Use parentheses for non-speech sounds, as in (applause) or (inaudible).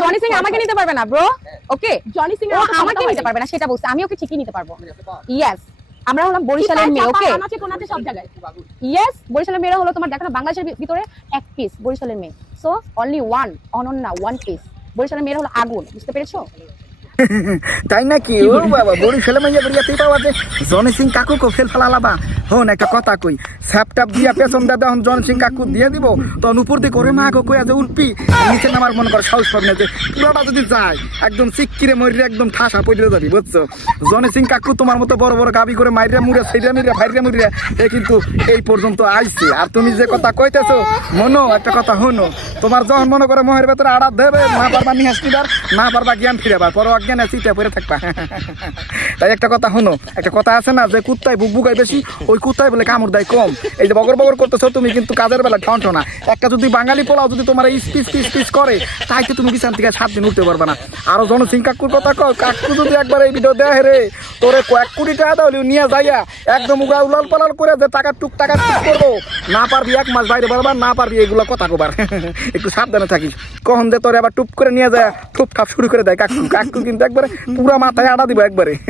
Johnny Singh আমাকে নিতে পারবে না ব্রো ওকে জনি সিং আমাকে নিতে পারবে। না সেটা বলছে। আমি ওকে ঠিকই নিতে পারব। ইয়েস আমরা হলাম বরিশালের মেয়ে ওকে সব জায়গায়। ইয়েস বরিশালের মেয়েরা হলো তোমার দেখো না বাংলাদেশের ভিতরে এক পিস বরিশালের মেয়ে। So only one Ananya one piece বরিশালের মেয়েরা হলো আগুন বুঝতে পেরেছ? তাই নাকি? ও বাবা বড়ি ছেলে মাইয়া বেরিয়াতেই পাওয়া যে জনি সিং কাকু কো ফেল ফেলালাবা। হন একটা কথা কই। স্যাপটাপ দিয়া পেছন দাদা হন জন সিং কাকু দিয়ে দিব তখন উপর দিয়ে করে মা গো কইয়া যে আর নিচে নামার মনে কর সাহস পাবি না যে পুরোটা যদি যায় একদম সিক্কিরে মরিরে একদম ঠাসা পড়ে যাবি বুঝছ? জনি সিং কাকু তোমার মতো বড় বড় গাবি করে মাইরে মুড়ে সেইরা মিরে ফাইরে মুড়ে এ কিন্তু এই পর্যন্ত আইছে। আর তুমি যে কথা কইতেছো মনো একটা কথা হনো তোমার যখন মনে করে মোহের ভেতরে আড়াত দেবে না পারবা নিহাস না পারবা জ্ঞান ফিরাবার পর অজ্ঞানে চিটা পরে থাকবা। তাই একটা কথা হনো একটা কথা আছে না যে কুত্তায় বুক বুকাই বেশি, ওই কুত্তায় বলে কামড় দেয় কম। এই যে বগর বগর করতেছো, তুমি কিন্তু কাজের বেলা ঠন না একটা যদি বাঙালি পোলাও যদি তোমার স্পিচ পিস পিস করে তাই তো তুমি বিছান থেকে সাত দিন উঠতে পারবে না। আরও জনসিং কাকুর কথা কাকু যদি একবার এই ভিডিও দেয় রে তোরে কয়েক কোটি টাকা দাও নিয়ে যাইয়া একদম উগা উলাল পালাল করে যে টাকা টুক টাকা টুক করব। না পারবি এক মাস বাইরে বারবার না পারবি এগুলো কথা কবার। (laughs) একটু সাবধানে থাকিস। কখন যে তোরে আবার টুপ করে নিয়ে যায় ঠুপ ঠাপ শুরু করে দেয় কাকু। কাকু কিন্তু একবারে পুরা মাথায় আড়া দিব একবারে। (laughs)